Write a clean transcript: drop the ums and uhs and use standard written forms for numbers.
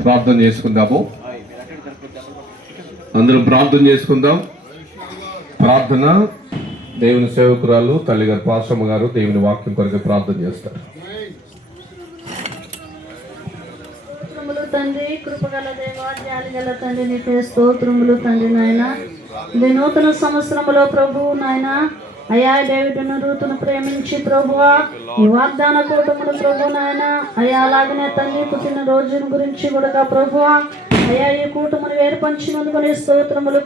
ప్రార్థన చేసుకుందాము. అందరం ప్రార్థన చేసుకుందాం. ప్రార్థన దేవుని సేవకురాలు తల్లిగారు పాశ్రమ గారు దేవుని వాక్యం కొరకు ప్రార్థన చేస్తారు. తండ్రి, కృపగల దేవా, జాలిగల తండ్రి, నీకే స్తోత్రములు తండ్రి. నాయన ఇది నూతన సంవత్సరంలో ప్రభు నాయన అయా డేవిడ్ను రూతును ప్రేమించి ప్రభువా ఈ వాగ్దాన కూటములు ప్రభు నాయన అయా అలాగనే తండ్రి పుట్టిన రోజుల గురించి కూడా ప్రభువా అయా ఈ కూటమును వేరుపంచినందుకు స్తోత్రములు.